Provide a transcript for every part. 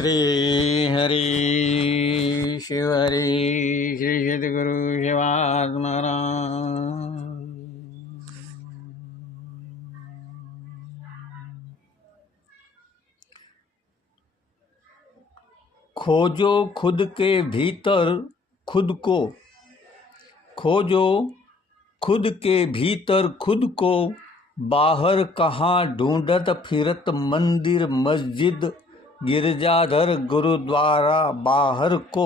श्री हरि शिव हरि श्री सद्गुरु शिवात्मा खोजो खुद के भीतर खुद को, खोजो खुद के भीतर खुद को, बाहर कहाँ ढूंढत फिरत मंदिर मस्जिद गिरजाघर गुरुद्वारा बाहर को।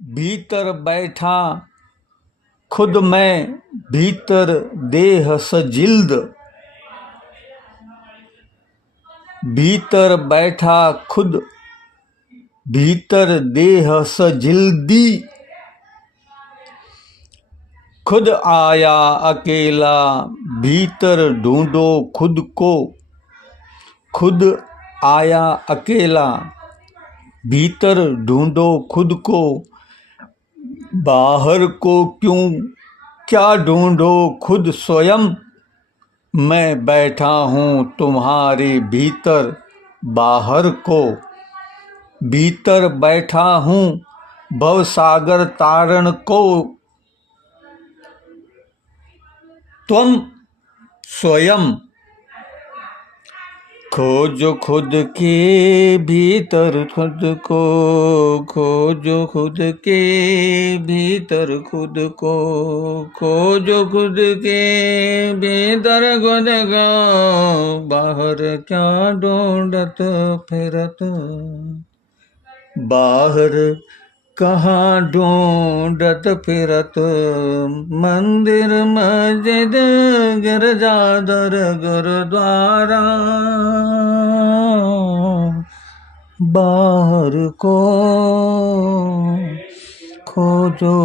भीतर बैठा खुद मैं भीतर देह सजिल्द, भीतर बैठा खुद भीतर देह सजिल्दी। खुद आया अकेला भीतर ढूंढो खुद को, खुद आया अकेला भीतर ढूंढो खुद को। बाहर को क्यों क्या ढूंढो खुद स्वयं, मैं बैठा हूँ तुम्हारे भीतर बाहर को। भीतर बैठा हूँ भवसागर तारण को, तुम स्वयं। खोजो खुद के भीतर खुद को, खोजो खुद के भीतर खुद को, खोजो खुद के भीतर खुद को। बाहर क्या ढूंढत फिरत, बाहर कहाँ ढूंढत फिरत मंदिर मस्जिद गिरजाघर गुरुद्वारा बाहर को। खोजो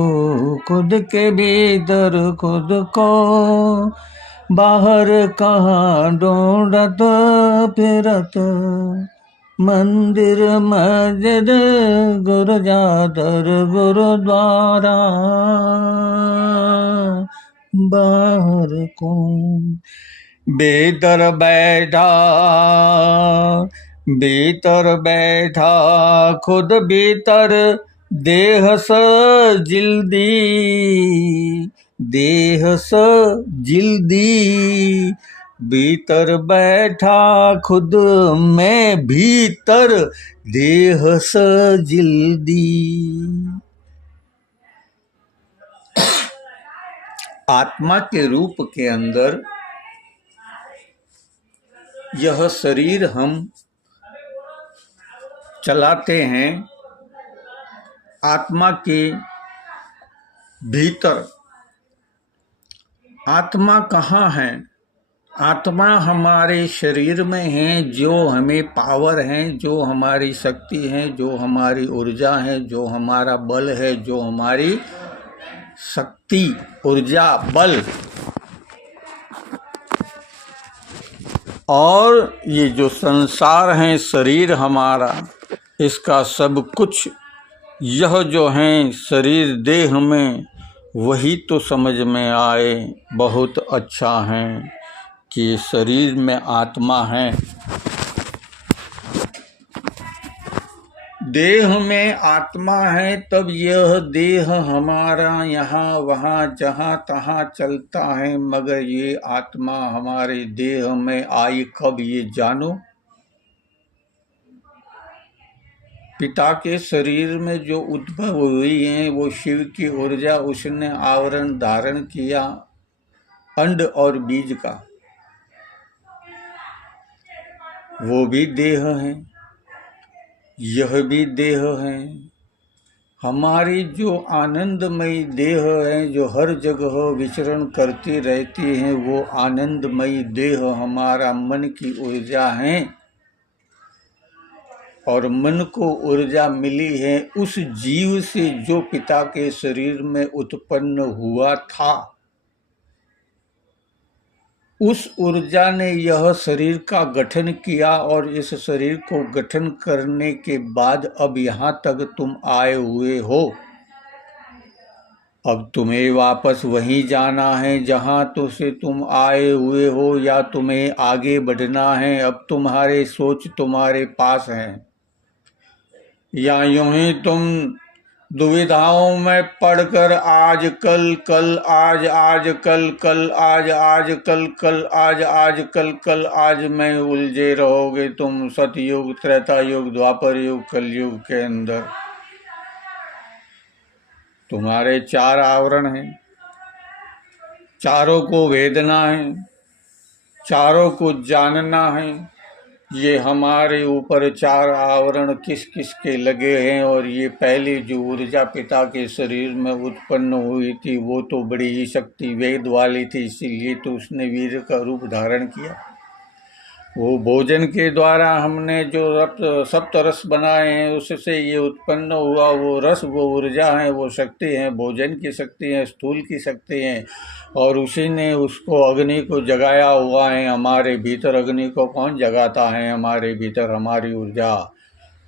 खुद के भीतर खुद को, बाहर कहाँ ढूंढत फिरत मंदिर मस्जिद गिरजाघर गुरुद्वारा बाहर को। भीतर बैठा भीतर बैठा खुद भीतर देह सजिल्दी, देह सजिल्दी। भीतर बैठा खुद मैं भीतर देह सजिल्दी। आत्मा के रूप के अंदर यह शरीर हम चलाते हैं। आत्मा के भीतर आत्मा कहाँ है? आत्मा हमारे शरीर में है, जो हमें पावर है, जो हमारी शक्ति है, जो हमारी ऊर्जा है, जो हमारा बल है, जो हमारी शक्ति ऊर्जा बल। और ये जो संसार है शरीर हमारा, इसका सब कुछ यह जो है शरीर देह में, वही तो समझ में आए बहुत अच्छा है कि शरीर में आत्मा है। देह में आत्मा है, तब यह देह हमारा यहाँ वहाँ जहाँ तहाँ चलता है, मगर ये आत्मा हमारे देह में आई कब, ये जानो। पिता के शरीर में जो उद्भव हुई है वो शिव की ऊर्जा, उसने आवरण धारण किया अंड और बीज का, वो भी देह है, यह भी देह है। हमारी जो आनंदमयी देह है, जो हर जगह विचरण करती रहती है, वो आनंदमयी देह हमारा मन की ऊर्जा है। और मन को ऊर्जा मिली है उस जीव से जो पिता के शरीर में उत्पन्न हुआ था। उस ऊर्जा ने यह शरीर का गठन किया, और इस शरीर को गठन करने के बाद अब यहाँ तक तुम आए हुए हो। अब तुम्हें वापस वहीं जाना है जहाँ तो से तुम आए हुए हो, या तुम्हें आगे बढ़ना है। अब तुम्हारे सोच तुम्हारे पास है। या यूं ही तुम दुविधाओं में पढ़कर आज कल कल आज आज कल कल आज आज कल कल आज आज कल कल आज में उलझे रहोगे तुम सतयुग त्रेता युग द्वापर युग कलयुग के अंदर। तुम्हारे 4 आवरण हैं, चारों को वेदना है, चारों को जानना है। ये हमारे ऊपर 4 आवरण किस किस के लगे हैं, और ये पहले जो ऊर्जा पिता के शरीर में उत्पन्न हुई थी वो तो बड़ी ही शक्ति वेद वाली थी, इसीलिए तो उसने वीर का रूप धारण किया। वो भोजन के द्वारा हमने जो सप्तरस बनाए हैं उससे ये उत्पन्न हुआ, वो रस वो ऊर्जा है, वो शक्ति है, भोजन की शक्ति है, स्थूल की शक्ति है, और उसी ने उसको अग्नि को जगाया हुआ है हमारे भीतर। अग्नि को कौन जगाता है? हमारे भीतर हमारी ऊर्जा,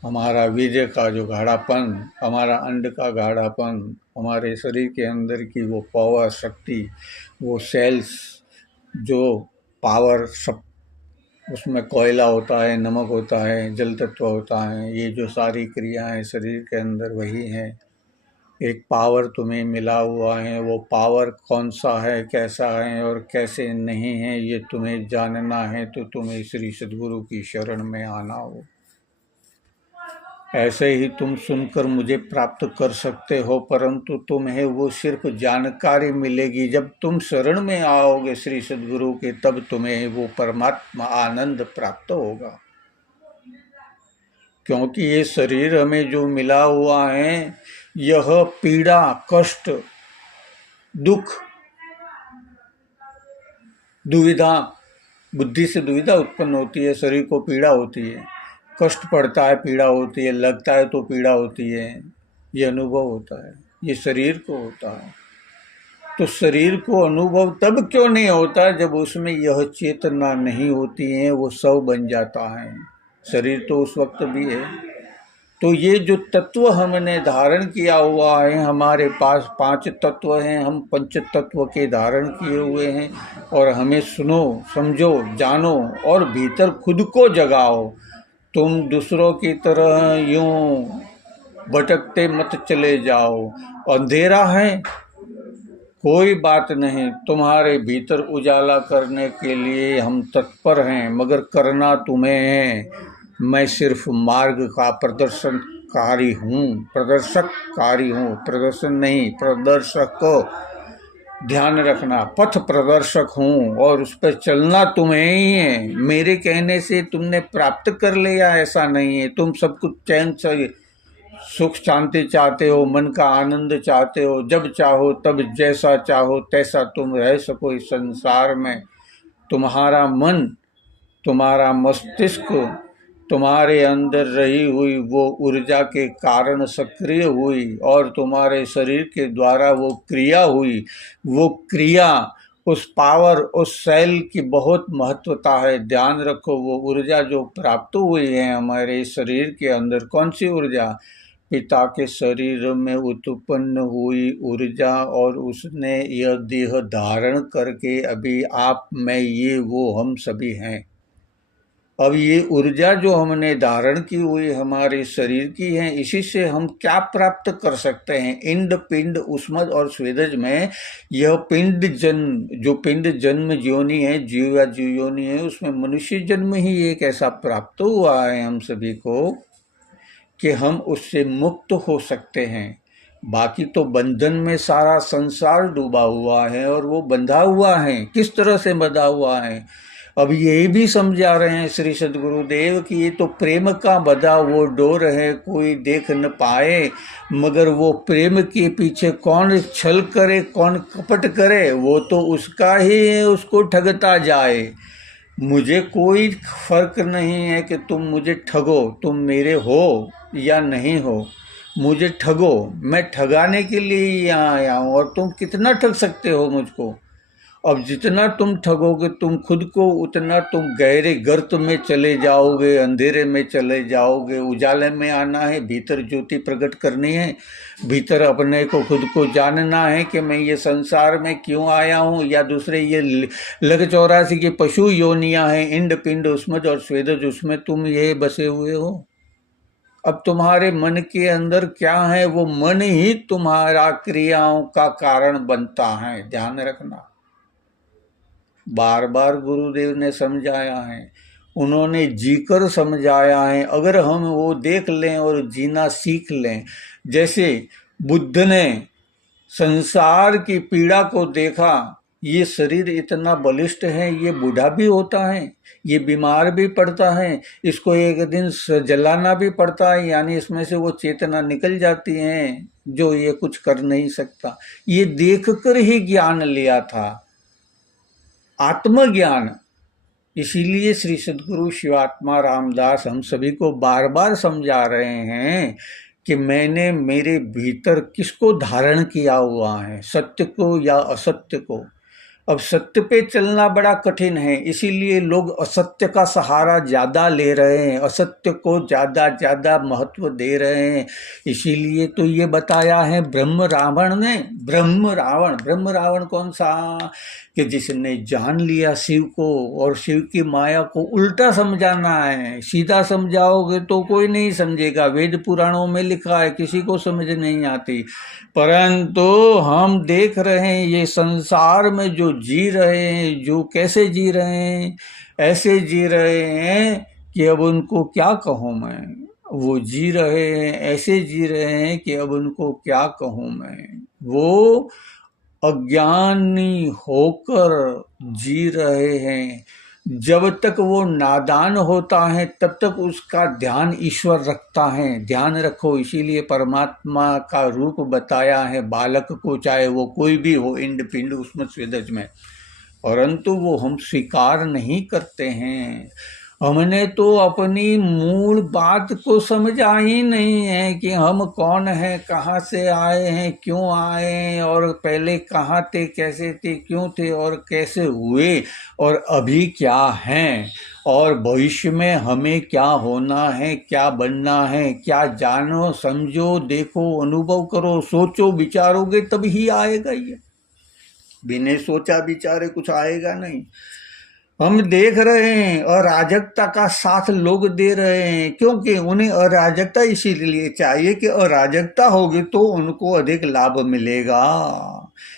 हमारा वीर्य का जो गाढ़ापन, हमारा अंड का गाढ़ापन, हमारे शरीर के अंदर की वो पावर शक्ति, वो सेल्स जो पावर सब, उसमें कोयला होता है, नमक होता है, जल तत्व होता है, ये जो सारी क्रियाएं शरीर के अंदर वही हैं। एक पावर तुम्हें मिला हुआ है, वो पावर कौन सा है, कैसा है और कैसे नहीं है, ये तुम्हें जानना है तो तुम्हें श्री सद्गुरु की शरण में आना हो। ऐसे ही तुम सुनकर मुझे प्राप्त कर सकते हो, परंतु तुम्हें वो सिर्फ जानकारी मिलेगी जब तुम शरण में आओगे श्री सद्गुरु के, तब तुम्हें वो परमात्मा आनंद प्राप्त होगा। क्योंकि ये शरीर हमें जो मिला हुआ है, यह पीड़ा, कष्ट, दुख, दुविधा, बुद्धि से दुविधा उत्पन्न होती है, शरीर को पीड़ा होती है, कष्ट पड़ता है, पीड़ा होती है, लगता है तो पीड़ा होती है, ये अनुभव होता है, ये शरीर को होता है। तो शरीर को अनुभव तब क्यों नहीं होता जब उसमें यह चेतना नहीं होती है, वो सब बन जाता है। शरीर तो उस वक्त भी है। तो ये जो तत्व हमने धारण किया हुआ है, हमारे पास 5 तत्व हैं, हम 5 तत्व के धारण किए हुए हैं, और हमें सुनो, समझो, जानो और भीतर खुद को जगाओ। तुम दूसरों की तरह यूं भटकते मत चले जाओ। अंधेरा है, कोई बात नहीं, तुम्हारे भीतर उजाला करने के लिए हम तत्पर हैं, मगर करना तुम्हें है। मैं सिर्फ मार्ग का प्रदर्शनकारी हूँ, प्रदर्शककारी हूँ, प्रदर्शन नहीं, प्रदर्शक। ध्यान रखना, पथ प्रदर्शक हूँ, और उस पर चलना तुम्हें ही है। मेरे कहने से तुमने प्राप्त कर लिया ऐसा नहीं है। तुम सब कुछ चैन से सुख शांति चाहते हो, मन का आनंद चाहते हो, जब चाहो तब जैसा चाहो तैसा तुम रह सको इस संसार में। तुम्हारा मन, तुम्हारा मस्तिष्क, तुम्हारे अंदर रही हुई वो ऊर्जा के कारण सक्रिय हुई, और तुम्हारे शरीर के द्वारा वो क्रिया हुई। वो क्रिया, उस पावर, उस सेल की बहुत महत्वता है। ध्यान रखो, वो ऊर्जा जो प्राप्त हुई है हमारे शरीर के अंदर, कौन सी ऊर्जा? पिता के शरीर में उत्पन्न हुई ऊर्जा, और उसने यह देह धारण करके अभी आप में ये वो हम सभी हैं। अब ये ऊर्जा जो हमने धारण की हुई हमारे शरीर की है, इसी से हम क्या प्राप्त कर सकते हैं? इंड, पिंड, उष्मज और स्वेदज में यह पिंड जन्म, जो पिंड जन्म योनि है, जीव या जीव योनि है, उसमें मनुष्य जन्म ही एक ऐसा प्राप्त हुआ है हम सभी को कि हम उससे मुक्त हो सकते हैं। बाकी तो बंधन में सारा संसार डूबा हुआ है, और वो बंधा हुआ है। किस तरह से बंधा हुआ है? अब यही भी समझा रहे हैं श्री सद्गुरुदेव कि ये तो प्रेम का बंधा वो डोर है, कोई देख न पाए, मगर वो प्रेम के पीछे कौन छल करे, कौन कपट करे, वो तो उसका ही है, उसको ठगता जाए। मुझे कोई फर्क नहीं है कि तुम मुझे ठगो, तुम मेरे हो या नहीं हो, मुझे ठगो, मैं ठगाने के लिए ही यहाँ आया हूँ। और तुम कितना ठग सकते हो मुझको? अब जितना तुम ठगोगे तुम खुद को, उतना तुम गहरे गर्त में चले जाओगे, अंधेरे में चले जाओगे। उजाले में आना है, भीतर ज्योति प्रकट करनी है, भीतर अपने को, खुद को जानना है कि मैं ये संसार में क्यों आया हूँ। या दूसरे ये लग 84 की पशु योनियाँ हैं, इंड, पिंड, उष्मज और स्वेदज, उसमें तुम ये बसे हुए हो। अब तुम्हारे मन के अंदर क्या है, वो मन ही तुम्हारा क्रियाओं का कारण बनता है, ध्यान रखना। बार बार गुरुदेव ने समझाया है, उन्होंने जीकर समझाया है। अगर हम वो देख लें और जीना सीख लें, जैसे बुद्ध ने संसार की पीड़ा को देखा, ये शरीर इतना बलिष्ठ है, ये बूढ़ा भी होता है, ये बीमार भी पड़ता है, इसको एक दिन जलाना भी पड़ता है, यानी इसमें से वो चेतना निकल जाती है, जो ये कुछ कर नहीं सकता। ये देखकर ही ज्ञान लिया था, आत्मज्ञान। इसीलिए श्री सद्गुरु शिवात्मा रामदास हम सभी को बार बार समझा रहे हैं कि मैंने मेरे भीतर किसको धारण किया हुआ है, सत्य को या असत्य को। अब सत्य पे चलना बड़ा कठिन है, इसीलिए लोग असत्य का सहारा ज़्यादा ले रहे हैं, असत्य को ज़्यादा महत्व दे रहे हैं। इसीलिए तो ये बताया है ब्रह्म रावण ने, ब्रह्म रावण कौन सा, कि जिसने जान लिया शिव को और शिव की माया को उल्टा समझाना है। सीधा समझाओगे तो कोई नहीं समझेगा, वेद पुराणों में लिखा है, किसी को समझ नहीं आती। परंतु हम देख रहे हैं ये संसार में जो जी रहे हैं, जो कैसे जी रहे हैं, ऐसे जी रहे हैं कि अब उनको क्या कहूँ मैं। वो जी रहे हैं, ऐसे जी रहे हैं कि अब उनको क्या कहूँ मैं। वो अज्ञानी होकर जी रहे हैं। जब तक वो नादान होता है तब तक उसका ध्यान ईश्वर रखता है, ध्यान रखो। इसीलिए परमात्मा का रूप बताया है बालक को, चाहे वो कोई भी हो, इंड पिंड उसमें स्वेदज में, परंतु वो हम स्वीकार नहीं करते हैं। हमने तो अपनी मूल बात को समझा ही नहीं है कि हम कौन हैं, कहाँ से आए हैं, क्यों आए हैं, और पहले कहाँ थे, कैसे थे, क्यों थे और कैसे हुए, और अभी क्या हैं, और भविष्य में हमें क्या होना है, क्या बनना है। क्या जानो, समझो, देखो, अनुभव करो, सोचो, विचारोगे तभी आएगा ये। बिना सोचा विचारे कुछ आएगा नहीं। हम देख रहे हैं अराजकता का साथ लोग दे रहे हैं, क्योंकि उन्हें अराजकता इसीलिए चाहिए कि अराजकता होगी तो उनको अधिक लाभ मिलेगा।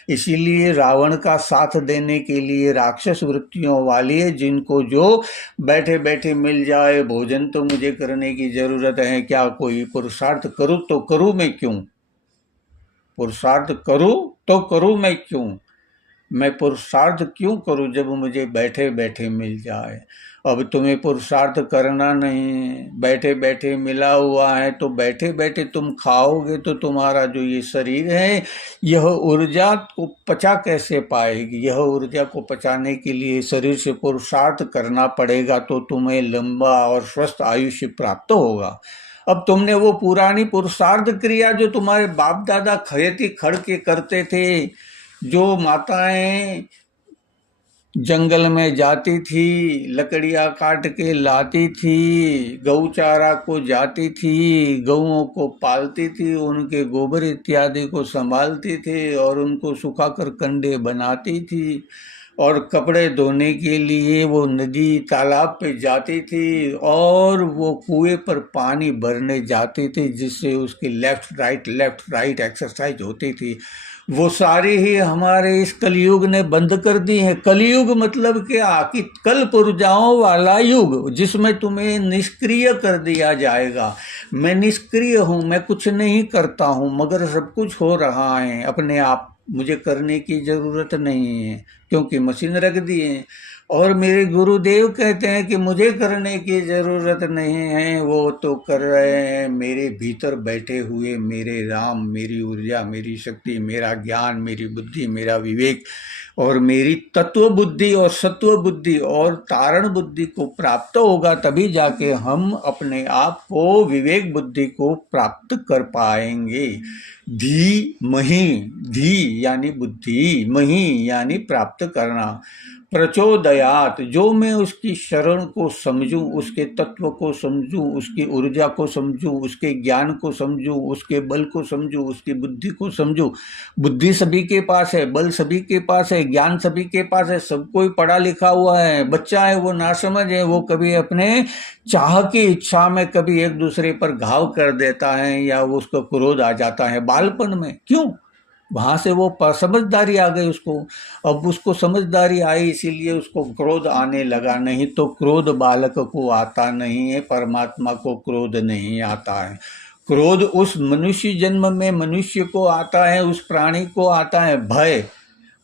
इसीलिए रावण का साथ देने के लिए राक्षस वृत्तियों वाली है, जिनको जो बैठे बैठे मिल जाए, भोजन तो मुझे करने की जरूरत है, क्या कोई पुरुषार्थ करूं तो करूं मैं क्यों, पुरुषार्थ करूं तो करूं मैं क्यों, मैं पुरुषार्थ क्यों करूं जब मुझे बैठे बैठे मिल जाए। अब तुम्हें पुरुषार्थ करना नहीं, बैठे बैठे मिला हुआ है, तो बैठे बैठे तुम खाओगे तो तुम्हारा जो ये शरीर है, यह ऊर्जा को पचा कैसे पाएगी। यह ऊर्जा को पचाने के लिए शरीर से पुरुषार्थ करना पड़ेगा, तो तुम्हें लंबा और स्वस्थ आयुष्य प्राप्त होगा। अब तुमने वो पुरानी पुरुषार्थ क्रिया जो तुम्हारे बाप दादा खड़े खड़ के करते थे, जो माताएं जंगल में जाती थी, लकड़ियाँ काट के लाती थी, गौचारा को जाती थी, गौओं को पालती थी, उनके गोबर इत्यादि को संभालती थी और उनको सुखाकर कंडे बनाती थी, और कपड़े धोने के लिए वो नदी तालाब पे जाती थी, और वो कुएं पर पानी भरने जाती थी, जिससे उसकी लेफ्ट राइट एक्सरसाइज होती थी। वो सारी ही हमारे इस कलयुग ने बंद कर दी है। कलयुग मतलब क्या, कि कल पुर्जाओं वाला युग, जिसमें तुम्हें निष्क्रिय कर दिया जाएगा। मैं निष्क्रिय हूँ, मैं कुछ नहीं करता हूँ, मगर सब कुछ हो रहा है अपने आप, मुझे करने की ज़रूरत नहीं है, क्योंकि मशीन रख दी है। और मेरे गुरुदेव कहते हैं कि मुझे करने की ज़रूरत नहीं है, वो तो कर रहे हैं मेरे भीतर बैठे हुए मेरे राम, मेरी ऊर्जा, मेरी शक्ति, मेरा ज्ञान, मेरी बुद्धि, मेरा विवेक, और मेरी तत्व बुद्धि और सत्व बुद्धि और तारण बुद्धि को प्राप्त होगा, तभी जाके हम अपने आप को, विवेक बुद्धि को प्राप्त कर पाएंगे। धी मही, धी यानी बुद्धि, मही यानी प्राप्त करना। प्रचोदयात, जो मैं उसकी शरण को समझूं, उसके तत्व को समझूं, उसकी ऊर्जा को समझूं, उसके ज्ञान को समझूं, उसके बल को समझूं, उसकी बुद्धि को समझूं। बुद्धि सभी के पास है, बल सभी के पास है, ज्ञान सभी के पास है, सब कोई पढ़ा लिखा हुआ है। बच्चा है वो नासमझ है, वो कभी अपने चाह की इच्छा में कभी एक दूसरे पर घाव कर देता है या वो उसको क्रोध आ जाता है बालपन में। क्यों? वहां से वो समझदारी आ गई उसको। अब उसको समझदारी आई इसीलिए उसको क्रोध आने लगा, नहीं तो क्रोध बालक को आता नहीं है, परमात्मा को क्रोध नहीं आता है। क्रोध उस मनुष्य जन्म में मनुष्य को आता है, उस प्राणी को आता है भय।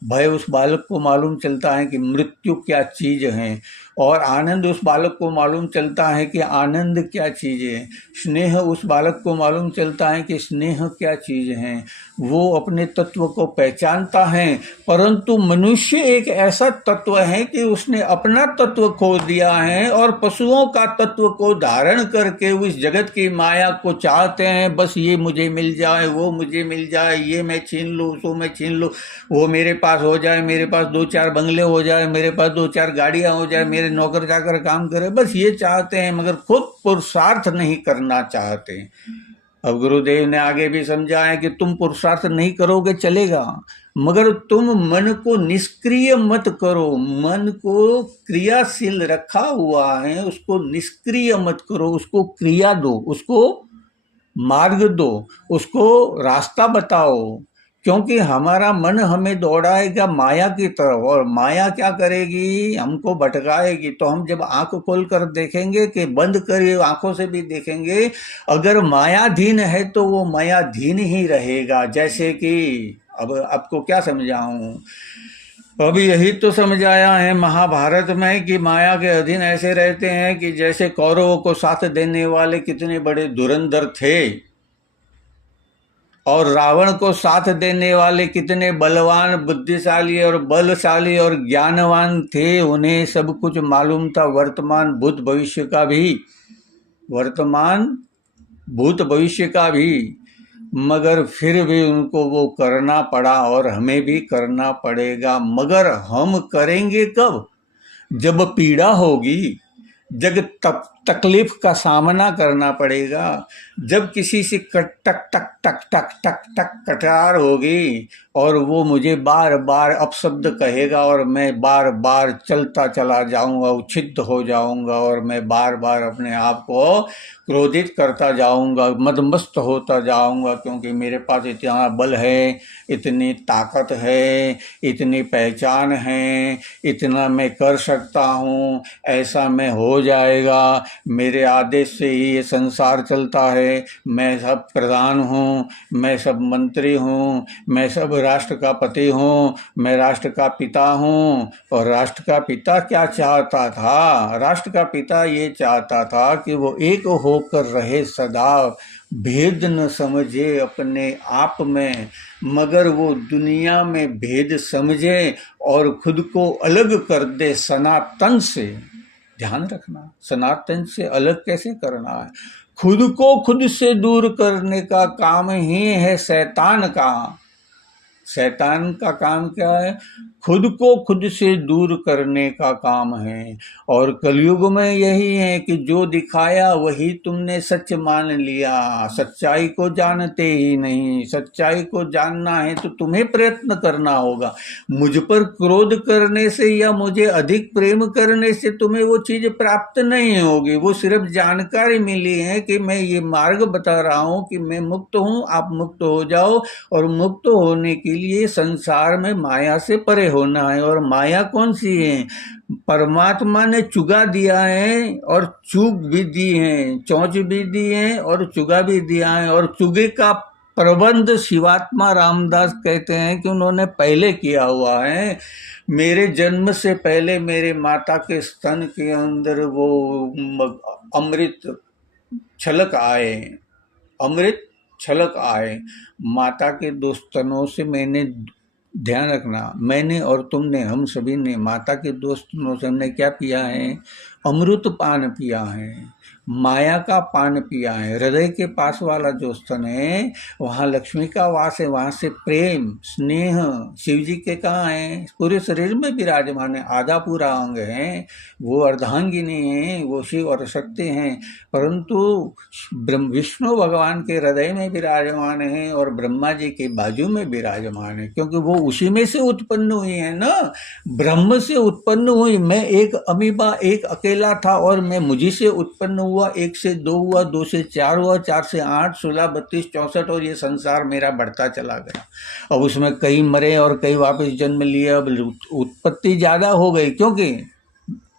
भय उस बालक को मालूम चलता है कि मृत्यु क्या चीज है, और आनंद उस बालक को मालूम चलता है कि आनंद क्या चीज है। स्नेह उस बालक को मालूम चलता है कि स्नेह क्या चीज है। वो अपने तत्व को पहचानता है। परंतु मनुष्य एक ऐसा तत्व है कि उसने अपना तत्व खो दिया है और पशुओं का तत्व को धारण करके उस जगत की माया को चाहते हैं। बस ये मुझे मिल जाए, वो मुझे मिल जाए, ये मैं छीन लूँ, उसको मैं छीन लूँ, वो मेरे पास हो जाए, मेरे पास 2-4 बंगले हो जाए, मेरे पास 2-4 गाड़ियां हो जाए, मेरे नौकर जाकर काम करे। बस ये चाहते हैं, मगर खुद पुरुषार्थ नहीं करना चाहते। अब गुरुदेव ने आगे भी समझा है कि तुम पुरुषार्थ नहीं करोगे चलेगा, मगर तुम मन को निष्क्रिय मत करो। मन को क्रियाशील रखा हुआ है, उसको निष्क्रिय मत करो, उसको क्रिया दो, उसको मार्ग दो, उसको रास्ता बताओ। क्योंकि हमारा मन हमें दौड़ाएगा माया की तरफ, और माया क्या करेगी? हमको भटकाएगी। तो हम जब आंख खोल कर देखेंगे कि बंद करिए आंखों से भी देखेंगे, अगर मायाधीन है तो वो मायाधीन ही रहेगा। जैसे कि अब आपको क्या समझाऊं, अब यही तो समझाया है महाभारत में कि माया के अधीन ऐसे रहते हैं कि जैसे कौरवों को साथ देने वाले कितने बड़े धुरंधर थे, और रावण को साथ देने वाले कितने बलवान, बुद्धिशाली और बलशाली और ज्ञानवान थे। उन्हें सब कुछ मालूम था, वर्तमान भूत भविष्य का भी, वर्तमान भूत भविष्य का भी, मगर फिर भी उनको वो करना पड़ा, और हमें भी करना पड़ेगा। मगर हम करेंगे कब? जब पीड़ा होगी, जब तकलीफ का सामना करना पड़ेगा, जब किसी से टक टक टक टक टक टक कटार होगी, और वो मुझे बार बार अपशब्द कहेगा, और मैं बार बार चलता चला जाऊंगा, उच्छिद्र हो जाऊंगा, और मैं बार बार अपने आप को क्रोधित करता जाऊंगा, मदमस्त होता जाऊंगा, क्योंकि मेरे पास इतना बल है, इतनी ताकत है, इतनी पहचान है, इतना मैं कर सकता हूँ, ऐसा मैं हो जाएगा, मेरे आदेश से ही ये संसार चलता है, मैं सब प्रधान हूँ, मैं सब मंत्री हूँ, मैं सब राष्ट्र का पति हूँ, मैं राष्ट्र का पिता हूँ। और राष्ट्र का पिता क्या चाहता था? राष्ट्र का पिता ये चाहता था कि वो एक होकर रहे सदा, भेद न समझे अपने आप में, मगर वो दुनिया में भेद समझे और खुद को अलग कर दे सनातन से। ध्यान रखना, सनातन से अलग कैसे करना है? खुद को खुद से दूर करने का काम ही है शैतान का। शैतान का काम क्या है? खुद को खुद से दूर करने का काम है। और कलयुग में यही है कि जो दिखाया वही तुमने सच मान लिया, सच्चाई को जानते ही नहीं। सच्चाई को जानना है तो तुम्हें प्रयत्न करना होगा। मुझ पर क्रोध करने से या मुझे अधिक प्रेम करने से तुम्हें वो चीज प्राप्त नहीं होगी। वो सिर्फ जानकारी मिली है कि मैं ये मार्ग बता रहा हूँ कि मैं मुक्त हूँ, आप मुक्त हो जाओ। और मुक्त होने के लिए संसार में माया से परे होना है। और माया कौन सी है? परमात्मा ने चुगा दिया है और चूक भी दी है, चौंच भी दी है और चुगा भी दिया है। और चुगे का प्रबंध शिवात्मा रामदास कहते हैं कि उन्होंने पहले किया हुआ है। मेरे जन्म से पहले मेरे माता के स्तन के अंदर वो अमृत छलक आए, अमृत छलक आए। माता के दो स्तनों से मैंने, ध्यान रखना, मैंने और तुमने, हम सभी ने माता के दो स्तनों से हमने क्या पिया है? अमृत पान पिया है। माया का पान पिया है। हृदय के पास वाला जो स्तन है वहाँ लक्ष्मी का वास है, वहाँ से प्रेम स्नेह शिव जी के कहाँ है, पूरे शरीर में विराजमान है, आधा पूरा अंग है, वो अर्धांगिनी है, वो शिव और शक्ति हैं, परंतु विष्णु भगवान के हृदय में विराजमान है और ब्रह्मा जी के बाजू में विराजमान है, क्योंकि वो उसी में से उत्पन्न हुई है ना, ब्रह्म से उत्पन्न हुई। मैं एक अमीबा, एक अकेला था और मैं मुझी से उत्पन्न हुआ, 1 से 2 हुआ, 2 से 4 हुआ, 4 से 8, 16, 32, 64 और ये संसार मेरा बढ़ता चला गया। अब उसमें कई मरे और कई वापस जन्म लिए, अब उत्पत्ति ज़्यादा हो गई, क्योंकि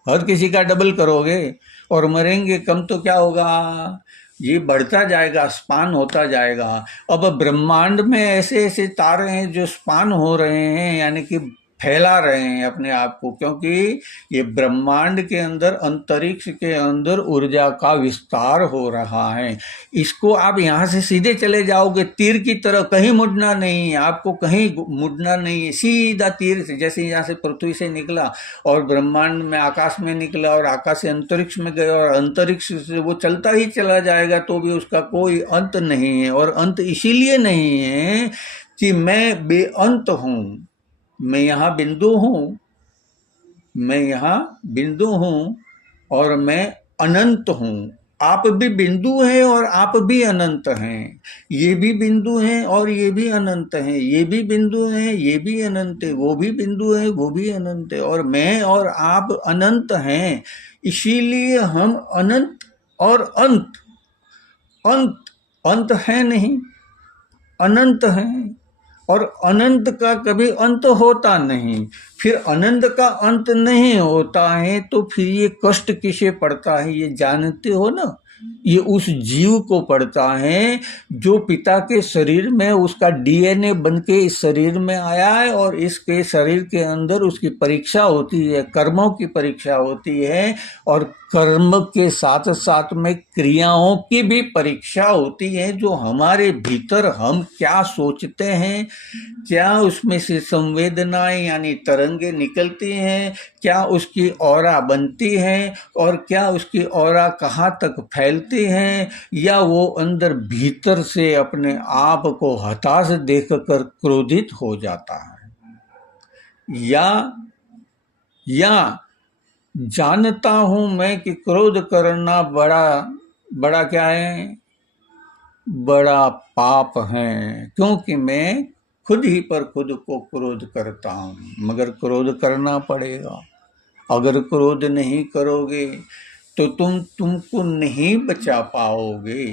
हर किसी का डबल करोगे और मरेंगे कम तो क्या होगा, ये बढ़ता जाएगा, स्पान होता जाएगा। अब ब्रह्मांड में ऐसे ऐसे तारे हैं जो स्पान हो रहे हैं, यानी कि फैला रहे हैं अपने आप को, क्योंकि ये ब्रह्मांड के अंदर, अंतरिक्ष के अंदर ऊर्जा का विस्तार हो रहा है। इसको आप यहाँ से सीधे चले जाओगे तीर की तरह, कहीं मुड़ना नहीं है आपको, कहीं मुड़ना नहीं है, सीधा तीर से, जैसे यहाँ से पृथ्वी से निकला और ब्रह्मांड में आकाश में निकला और आकाश से अंतरिक्ष में गया और अंतरिक्ष से वो चलता ही चला जाएगा, तो भी उसका कोई अंत नहीं है। और अंत इसीलिए नहीं है कि मैं बेअंत हूँ, मैं यहाँ बिंदु हूँ, मैं यहाँ बिंदु हूँ और मैं अनंत हूँ। आप भी बिंदु हैं और आप भी अनंत हैं, ये भी बिंदु हैं और ये भी अनंत हैं, ये भी बिंदु हैं, ये भी अनंत है, वो भी बिंदु है, वो भी अनंत है, और मैं और आप अनंत हैं। इसीलिए हम अनंत और अंत, अंत अंत है नहीं, अनंत हैं, और अनंत का कभी अंत होता नहीं। फिर अनंत का अंत नहीं होता है तो फिर ये कष्ट किसे पड़ता है, ये जानते हो ना, ये उस जीव को पड़ता है जो पिता के शरीर में उसका डीएनए बन के इस शरीर में आया है, और इसके शरीर के अंदर उसकी परीक्षा होती है, कर्मों की परीक्षा होती है, और कर्म के साथ साथ में क्रियाओं की भी परीक्षा होती है, जो हमारे भीतर हम क्या सोचते हैं, क्या उसमें से संवेदनाएं यानी तरंगे निकलती हैं, क्या उसकी ऑरा बनती है, और क्या उसकी ऑरा कहाँ तक फैलती हैं, या वो अंदर भीतर से अपने आप को हताश देखकर क्रोधित हो जाता है, या जानता हूं मैं कि क्रोध करना बड़ा क्या है, बड़ा पाप है, क्योंकि मैं खुद ही पर खुद को क्रोध करता हूँ। मगर क्रोध करना पड़ेगा, अगर क्रोध नहीं करोगे तो तुमको नहीं बचा पाओगे।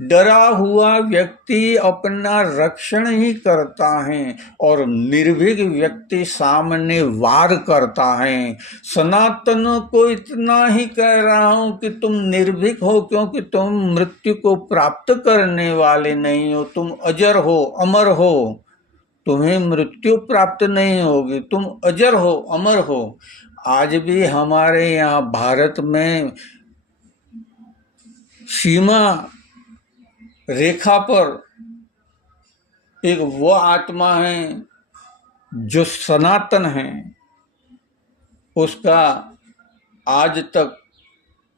डरा हुआ व्यक्ति अपना रक्षण ही करता है और निर्भीक व्यक्ति सामने वार करता है। सनातन को इतना ही कह रहा हूं कि तुम निर्भीक हो, क्योंकि तुम मृत्यु को प्राप्त करने वाले नहीं हो, तुम अजर हो, अमर हो, तुम्हें मृत्यु प्राप्त नहीं होगी, तुम अजर हो, अमर हो। आज भी हमारे यहाँ भारत में सीमा रेखा पर एक वो आत्मा है जो सनातन है, उसका आज तक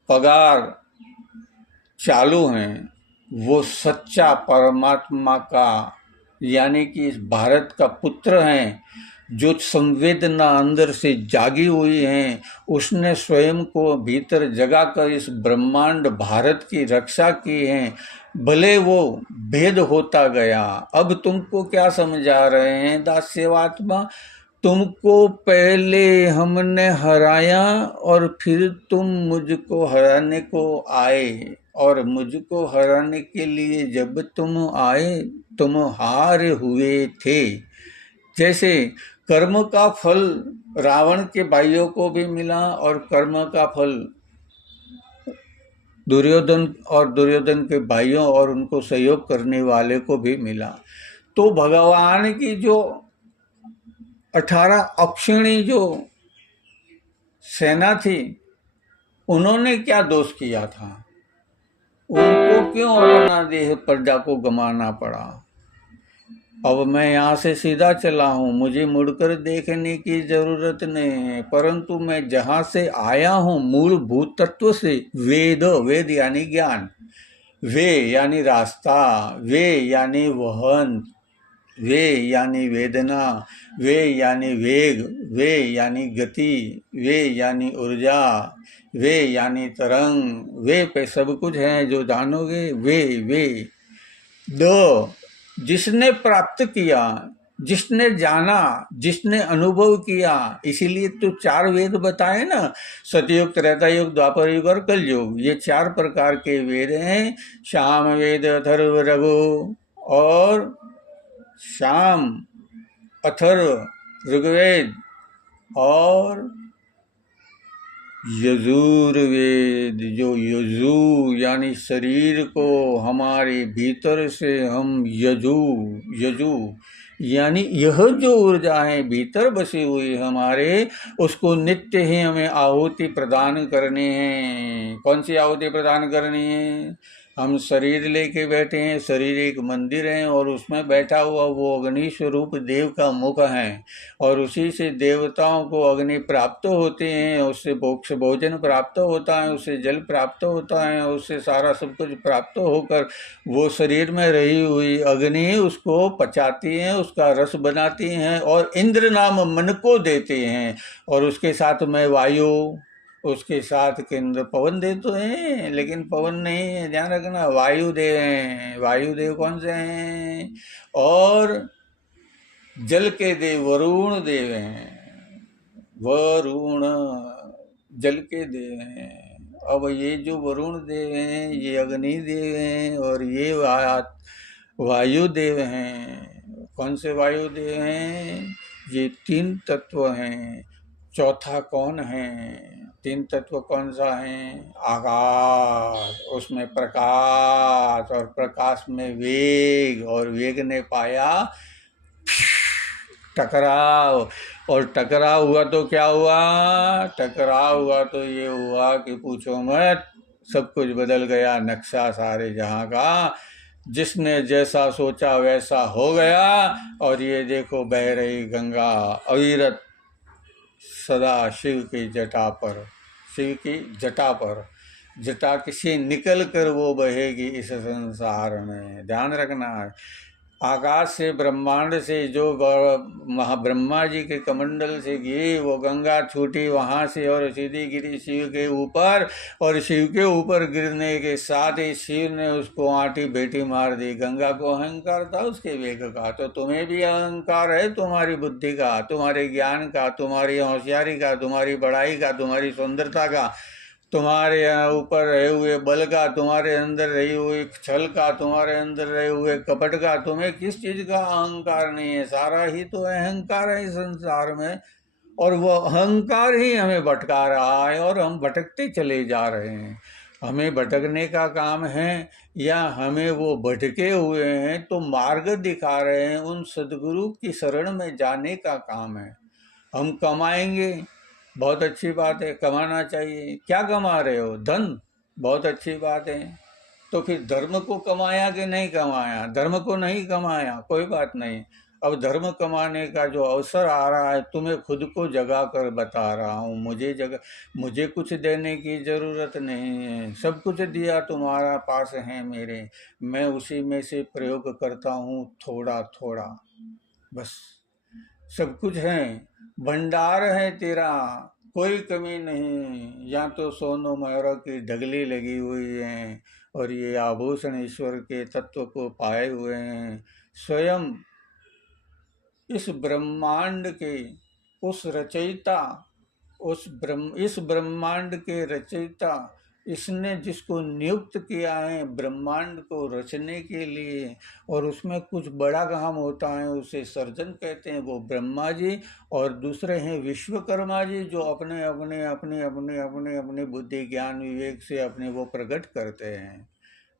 पगार चालू है, वो सच्चा परमात्मा का यानी कि इस भारत का पुत्र है, जो संवेदना अंदर से जागी हुई है, उसने स्वयं को भीतर जगाकर इस ब्रह्मांड भारत की रक्षा की है। भले वो भेद होता गया, अब तुमको क्या समझा रहे हैं दास्यवात्मा, तुमको पहले हमने हराया और फिर तुम मुझको हराने को आए, और मुझको हराने के लिए जब तुम आए तुम हारे हुए थे। जैसे कर्म का फल रावण के भाइयों को भी मिला और कर्म का फल दुर्योधन के भाइयों और उनको सहयोग करने वाले को भी मिला। तो भगवान की जो 18 अक्षिणी जो सेना थी, उन्होंने क्या दोष किया था, उनको क्यों अपना देह प्रजा को गंवाना पड़ा। अब मैं यहाँ से सीधा चला हूँ, मुझे मुड़कर देखने की जरूरत नहीं है, परंतु मैं जहाँ से आया हूँ मूलभूत तत्व से, वेद, वेद यानी ज्ञान, वे यानी रास्ता, वे यानी वहन, वे यानी वेदना, वे यानी वेग, वे यानी गति, वे यानी ऊर्जा, वे यानी तरंग, वे पे सब कुछ है जो जानोगे। वे दो, जिसने प्राप्त किया, जिसने जाना, जिसने अनुभव किया, इसीलिए तो चार वेद बताए ना, सतयुग, त्रेता युग, द्वापर युग और कलयुग, ये चार प्रकार के वेद हैं। शाम वेद, अथर्व, रघु और शाम, अथर्व, ऋग्वेद और यजुर्वेद, जो यजु यानी शरीर को हमारे भीतर से हम यजु, यजु यानी यह जो ऊर्जा है भीतर बसी हुई हमारे, उसको नित्य ही हमें आहुति प्रदान करनी है। कौन सी आहुति प्रदान करनी है? हम शरीर लेके बैठे हैं, शरीर एक मंदिर है और उसमें बैठा हुआ वो अग्नि स्वरूप देव का मुख है, और उसी से देवताओं को अग्नि प्राप्त होते हैं, उससे मोक्ष भोजन प्राप्त होता है, उससे जल प्राप्त होता है, उससे सारा सब कुछ प्राप्त होकर वो शरीर में रही हुई अग्नि उसको पचाती है, उसका रस बनाती हैं और इंद्र नाम मन को देते हैं, और उसके साथ में वायु, उसके साथ केंद्र पवन देव तो हैं, लेकिन पवन नहीं है, ध्यान रखना, वायुदेव हैं। वायुदेव कौन से हैं? और जल के देव वरुण देव हैं, वरुण जल के देव हैं। अब ये जो वरुण देव हैं ये अग्नि देव हैं, और ये वायु देव हैं। कौन से वायु देव हैं? ये तीन तत्व हैं। चौथा कौन है? तीन तत्व कौन सा है? आकाश, उसमें प्रकाश, और प्रकाश में वेग, और वेग ने पाया टकराव, और टकराव हुआ तो क्या हुआ? टकराव हुआ तो ये हुआ कि पूछो मत, सब कुछ बदल गया, नक्शा सारे जहां का। जिसने जैसा सोचा वैसा हो गया, और ये देखो बह रही गंगा अविरत सदा शिव की जटा पर, शिव की जटा पर, जटा किसी निकल कर वो बहेगी इस संसार में। ध्यान रखना है, आकाश से, ब्रह्मांड से जो ब्रह्मा जी के कमंडल से गिरी वो गंगा छूटी वहाँ से और सीधी गिरी शिव के ऊपर, और शिव के ऊपर गिरने के साथ ही शिव ने उसको आंटी बेटी मार दी। गंगा को अहंकार था उसके वेग का, तो तुम्हें भी अहंकार है, तुम्हारी बुद्धि का, तुम्हारे ज्ञान का, तुम्हारी होशियारी का, तुम्हारी बड़ाई का, तुम्हारी सुंदरता का, तुम्हारे ऊपर रहे हुए बल का, तुम्हारे अंदर रही हुई छल का, तुम्हारे अंदर रहे हुए कपट का। तुम्हें किस चीज का अहंकार नहीं है? सारा ही तो अहंकार है इस संसार में, और वो अहंकार ही हमें भटका रहा है, और हम भटकते चले जा रहे हैं। हमें भटकने का काम है, या हमें वो भटके हुए हैं तो मार्ग दिखा रहे हैं, उन सदगुरु की शरण में जाने का काम है। हम कमाएंगे, बहुत अच्छी बात है, कमाना चाहिए। क्या कमा रहे हो? धन, बहुत अच्छी बात है। तो फिर धर्म को कमाया कि नहीं कमाया? धर्म को नहीं कमाया, कोई बात नहीं। अब धर्म कमाने का जो अवसर आ रहा है, तुम्हें खुद को जगा कर बता रहा हूँ, मुझे कुछ देने की जरूरत नहीं है, सब कुछ दिया तुम्हारा पास है मेरे, मैं उसी में से प्रयोग करता हूँ थोड़ा थोड़ा, बस। सब कुछ है, भंडार है तेरा, कोई कमी नहीं। यहाँ तो सोनो महरों की ढगली लगी हुई है, और ये आभूषण ईश्वर के तत्व को पाए हुए हैं। स्वयं इस ब्रह्मांड के उस रचयिता, इस ब्रह्मांड के रचयिता, इसने जिसको नियुक्त किया है ब्रह्मांड को रचने के लिए, और उसमें कुछ बड़ा काम होता है, उसे सर्जन कहते हैं, वो ब्रह्मा जी। और दूसरे हैं विश्वकर्मा जी, जो अपने अपने अपने अपने अपने अपने बुद्धि ज्ञान विवेक से अपने वो प्रकट करते हैं।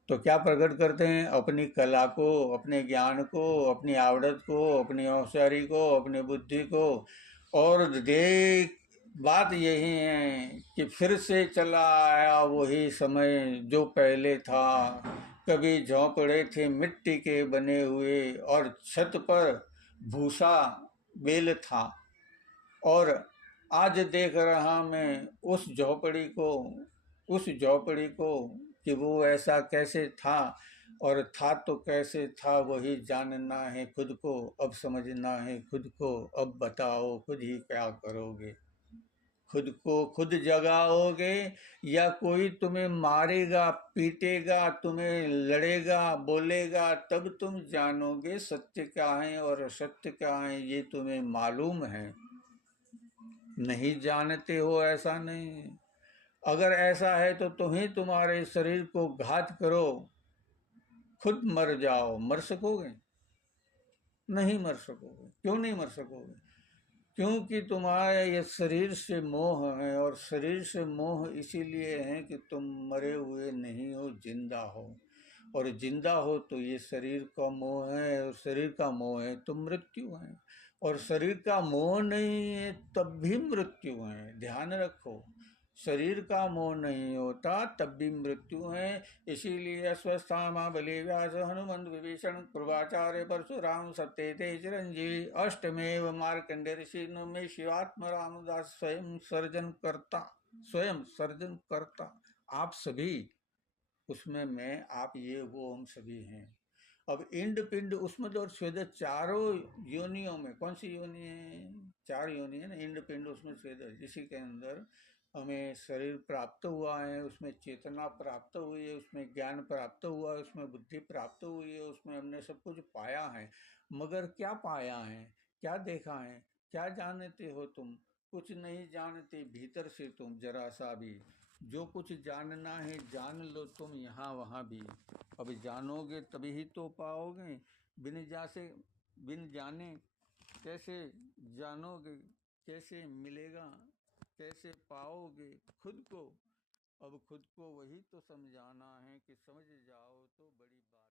तो क्या प्रकट करते हैं? अपनी कला को, अपने ज्ञान को, अपनी आवड़त को, अपनी होशियारी को, अपनी बुद्धि को। और देख, बात यही है कि फिर से चला आया वही समय जो पहले था, कभी झोंपड़े थे मिट्टी के बने हुए और छत पर भूसा बेल था, और आज देख रहा मैं उस झोपड़ी को कि वो ऐसा कैसे था, और था तो कैसे था वही जानना है खुद को, अब समझना है खुद को, अब बताओ खुद ही क्या करोगे। खुद को खुद जगाओगे या कोई तुम्हें मारेगा पीटेगा, तुम्हें लड़ेगा बोलेगा, तब तुम जानोगे सत्य क्या है और असत्य क्या है, ये तुम्हें मालूम है। नहीं जानते हो ऐसा नहीं है। अगर ऐसा है तो तुम्हें तुम्हारे शरीर को घात करो, खुद मर जाओ, मर सकोगे? नहीं मर सकोगे। क्यों नहीं मर सकोगे? क्योंकि तुम्हारे ये शरीर से मोह है, और शरीर से मोह इसीलिए है कि तुम मरे हुए नहीं हो, जिंदा हो। और जिंदा हो तो ये शरीर का मोह है, और शरीर का मोह है तो मृत्यु है। और शरीर का मोह नहीं है तब भी मृत्यु है, ध्यान रखो। शरीर का मोह नहीं होता तब भी मृत्यु है। इसीलिए अश्वस्थामा बलि व्यास हनुमंत विभीषण पूर्वाचार्य परशुराम सत्य चिरंजीवी अष्टमेव मार्कंडे ऋषि में शिवात्म रामदास स्वयं सर्जन करता। आप सभी उसमें, मैं आप ये वो हम सभी हैं। अब इंड पिंड उष्मद और स्वेद चारों योनियों में, कौन सी योनि है? 4 योनि है ना, इंड पिंड उष्मद स्वेद। इसी के अंदर हमें शरीर प्राप्त हुआ है, उसमें चेतना प्राप्त हुई है, उसमें ज्ञान प्राप्त हुआ है, उसमें बुद्धि प्राप्त हुई है, उसमें हमने सब कुछ पाया है। मगर क्या पाया है, क्या देखा है, क्या जानते हो तुम? कुछ नहीं जानते भीतर से तुम जरा सा भी। जो कुछ जानना है जान लो तुम यहाँ वहाँ भी। अब जानोगे तभी ही तो पाओगे। बिन जाने कैसे जानोगे, कैसे मिलेगा, कैसे पाओगे खुद को? अब खुद को वही तो समझाना है कि समझ जाओ तो बड़ी बात।